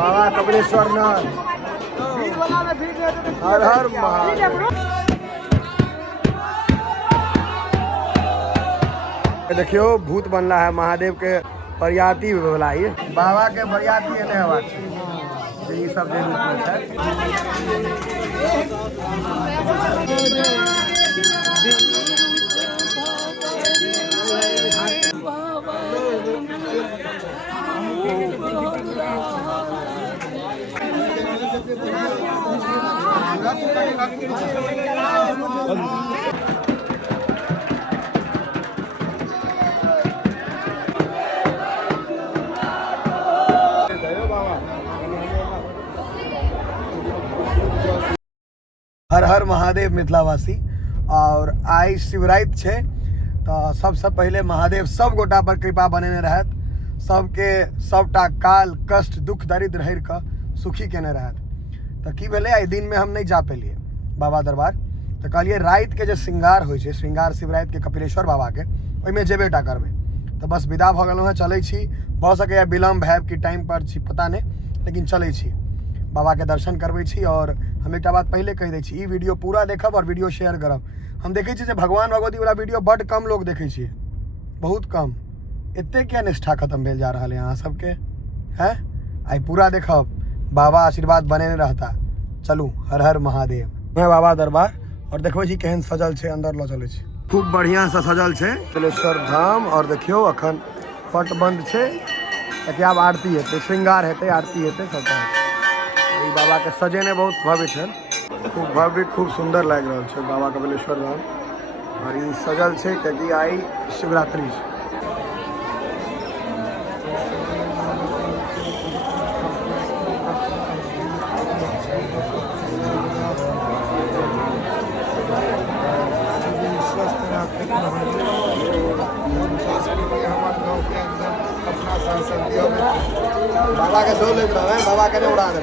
बाबा कपिलेश्वर नाथ। हर हर महादेव। देखियो भूत बनला है महादेव के बरियाती वाला ये बाबा के बरियाती है नहीं बात ये सब जे रूप में है। हर हर महादेव मिथिलावासी। और आई शिवरात छे तो सबसे पहले महादेव सब गोटा पर कृपा बनेने रहत, सबके सबटा काल कष्ट दुख दरिद्र हर के सुखी केने रहत। तो की भेले आई दिन में हम नहीं जा पेलिए बाबा दरबार, तो कहलिए रात के जो श्रृंगार हो श्रृंगार शिवरात के कपिलेश्वर बाबा के ओहिमे जेबेटा करबे। तो बस विदा भ गेलहुँ, चलै छी। भऽ सकैए विलम्ब है कि टाइम पर छी पता नहीं, लेकिन चलै छी बाबा के दर्शन करबै छी। और हम एक बात पहले कह दै छी, ई वीडियो पूरा देखब और वीडियो शेयर करब। हम देखै छी जे भगवान भगवती वाला वीडियो बड़ कम लोग देखै छी, बहुत कम। एते क्या निष्ठा खत्म भेल जा रहा है अहाँ सबके हैं? आई पूरा देखब, बाबा आशीर्वाद बने रहता। चलू हर हर महादेव। मैं बाबा दरबार और देखबै छी केहन सजल छै, अंदर ल चलै छी। खूब बढ़िया से सजल छै कपिलेश्वर धाम। और देखियो अखन पट बंद छै, कियाकि आब आरती हेतै, श्रृंगार हेतै, आरती हेतै, सबटा हेतै। बाबा के सजेने बहुत भव्य छै, खूब भव्य खूब सुंदर लग रहा है बाबा कपिलेश्वर धाम। और ये सजल है क्योंकि आई शिवरात्रि है। बाबा के सो लग रहा है, बाबा के नहीं उड़ा दे।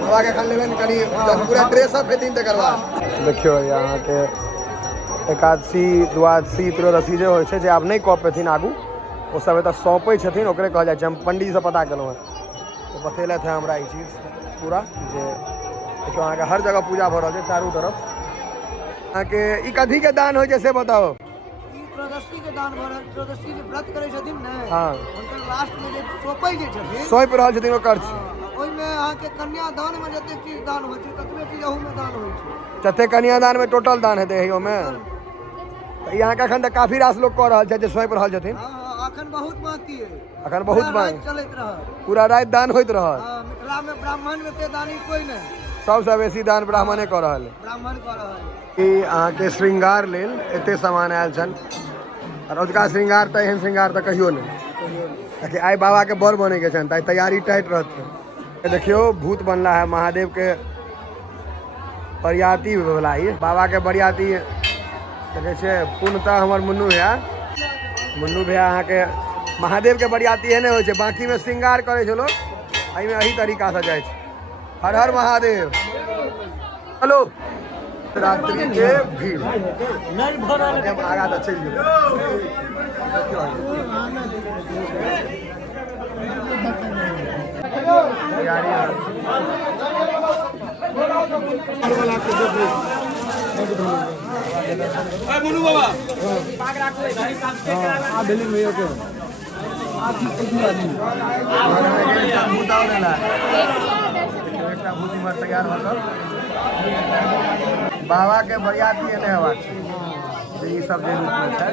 बाबा के खान लेबे कनी पूरा ड्रेस अप हेतिन त करवा। देखियो यहाँ के एकादशी द्वादशी त्रयोदशी जे होइ छै जे आब नहीं कऽ पेथिन आगू, ओ सब एतऽ सौंपै छथिन, ओकरे कहल जाइ छै। हम पंडित से पता केलहुँ हैं तो बतेलथि हैं हमरा ई चीज पूरा जे देखियो अहाँ के हर जगह पूजा भऽ रहल छै चारू तरफ। अहाँ के ई कथी के दान होइ छै से बताओ। त्रयोदशी के दान भऽ रहल, त्रयोदशी जे व्रत करै छथिन ने, हाँ हुनकर लास्ट में जे सौंपै जे छथिन, सौंप रहल छथिन ओकर ओहि में अहाँ के कन्यादान में जते चीज दान होइ छै ततबे चीज अहू में दान होइ छै। जते कन्यादान में टोटल दान हेतै एहियो में। यहाँ के अखन तक काफी रास लोग कऽ रहल छै जे सौंप रहल छथिन। हां अखन बहुत बाकी है, अखन बहुत बाकी चलैत रहत, पूरा रात दान होइत रहत। हां मिथिला में ब्राह्मण में ते दानी कोई नहीं, सबसे बेसी दान ब्राह्मणे कऽ रहल है। ब्राह्मण कऽ रहल है। ई अहाँ के श्रृंगार लेल एते सामान आयल छन, और ओजका श्रृंगार तो एहन श्रृंगार तो कहियो नहीं, ताकि आई बाबा के बर बने के छन, ताई तैयारी टाइट रहत। देखियो भूत बनला है महादेव के बरियाती वाला ये बाबा के बरियाती देखे छे। पूर्णतः हमर मुन्नू भैया अहाँ के महादेव के बरियाती एहने होइ छे, बाकी में श्रृंगार करे छे लोग, एहि में एही तरीका से जाय छे। हर हर महादेव। हेलो रात्रि के भीड़ नहीं भरल आगा तो चल मुनु बाबा बिल्डिंग में ओके तैयार होकर बाबा के बरियाती है नहीं बात ये सब जे रूप में है।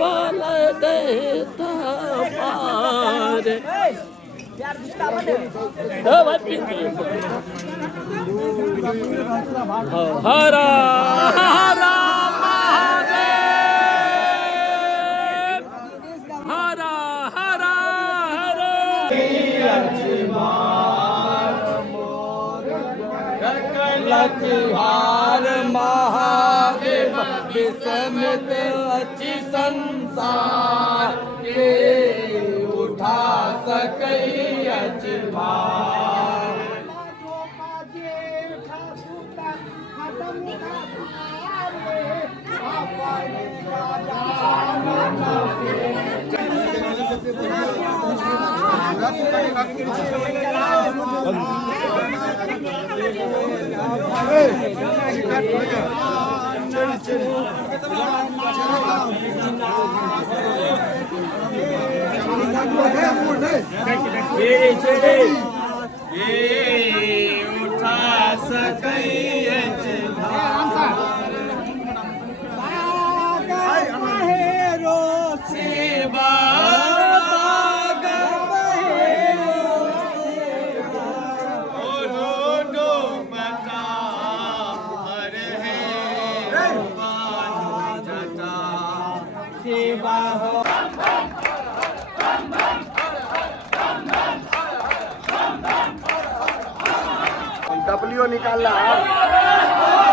बाल देता पार हरा हरा महादेव हरा हरा लखिहार महादेव विषमित अच्छी संसार के उठा सकई अजमार उठा सकई डब्ल्यू निकाल रहा है।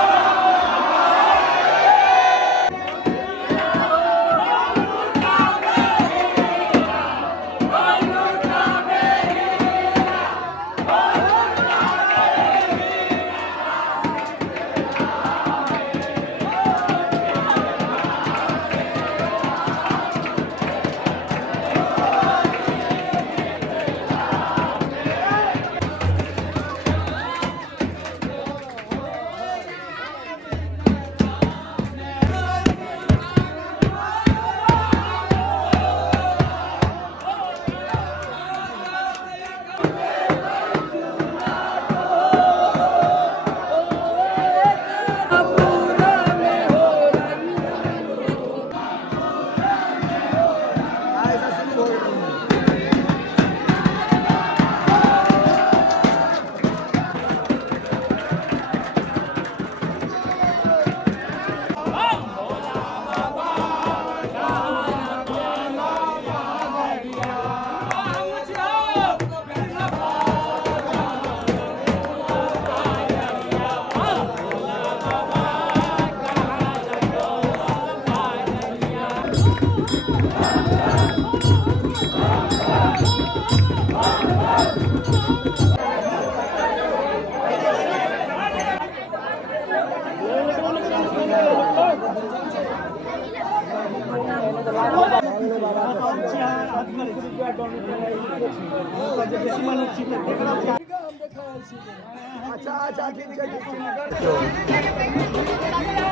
अच्छा अच्छा ठीक है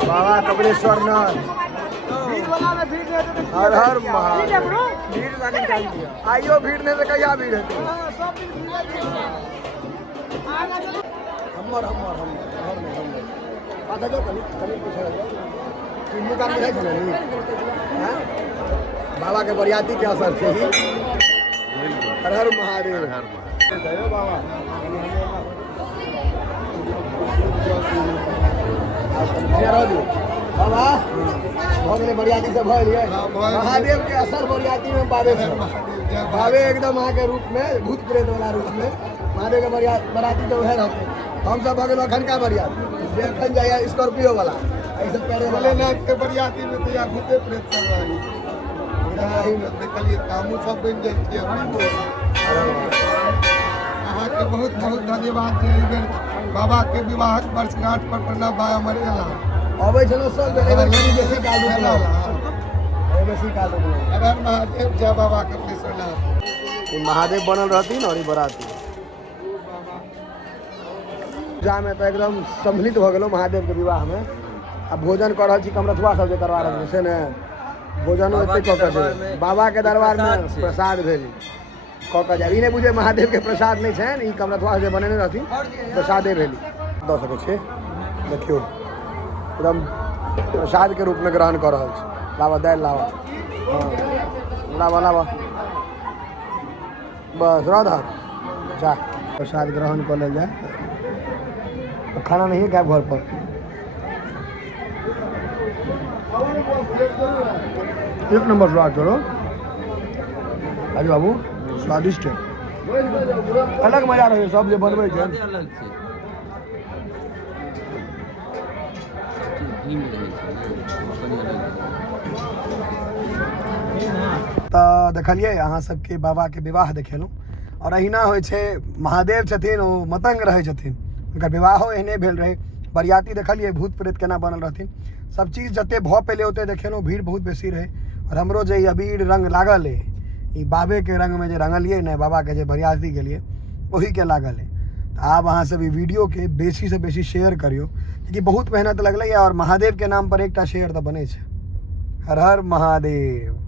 बाबा कपिलेश्वर नाथ हर हर महादेव भीड़ लगी चाहिए आइयो भीड़ नहीं तो कहिया भीड़ है हमर हमर हमर आधा जो कनी कनी पूछे तीन काम नहीं है हैं बाबा के बरियाती के असर से ही हर हर महादेव जय बाबा बाबा भगले बरियाती से भइल महादेव के असर बरियाती में बाबे से बाबे एकदम अहाँ के रूप में भूत प्रेत वाला रूप में महादेव के बरियाती तो वह रहते हम सब भगल अखन का बरियाती देखन जाए स्कॉर्पियो वाला ऐसे करे वाले नाथ के बरियाती में तो यार भूते प्रेत चल रही देखलिए कामू सब बन जाए अहाँ के बहुत बहुत धन्यवाद बाबा के विवाह वर्षगांठ पर प्रणव भाई मरे अबै छलो सब बेसी काल बेसी काल हर महादेव जय बाबा कपिलेश्वर नाथ ये महादेव बनल रहती और ये बराती पूजा में तो एकदम सम्मिलित हो गलो महादेव के विवाह में। अब भोजन कर रहा छी कमरथुआ सब जे करवा रहल से ने भोजनो एते कऽ के बाबा के दरबार में प्रसाद भेल कऽ के जाय। ई नहीं बुझे महादेव के प्रसाद नहीं छन, ई कमरथुआ जे बनेने रहथिन प्रसादे भेली दऽ सकै छै। देखियो एकदम प्रसाद के रूप में ग्रहण कर रहल छी। लावा दालि लावा, हाँ लावा लावा, बस राधा जा प्रसाद ग्रहण कर लेल जाए। खाना नहीं खाए घर पर, एक नंबर स्वाद करो अरे बाबू, स्वादिष्ट है, अलग मजा रहे सब जे बनबै छै। तो देखलिए अहाँ सबके बाबा के विवाह देखेलहुँ और अहिना होइ छै। महादेव छथिन ओ मतंग रहै छथिन, हुनकर विवाहो एहने भेल रहे। बरियाती देखलिए भूत प्रेत केना बनल रहथिन, सब चीज जते भऽ पेले ओते देखेलहुँ, भीड़ बहुत बेसी रहे। और हमरो जे अबीर रंग लागल है ई बाबे के रंग में जे रंगलिए ने बाबा के जे बरियाती गेलिए वही के लागल है। तो आब अहाँ सब ई वीडियो के बेसी से बेसी शेयर करियो, क्योंकि बहुत मेहनत लगलै और महादेव के नाम पर एकटा शेयर तो बने छै। हर हर महादेव।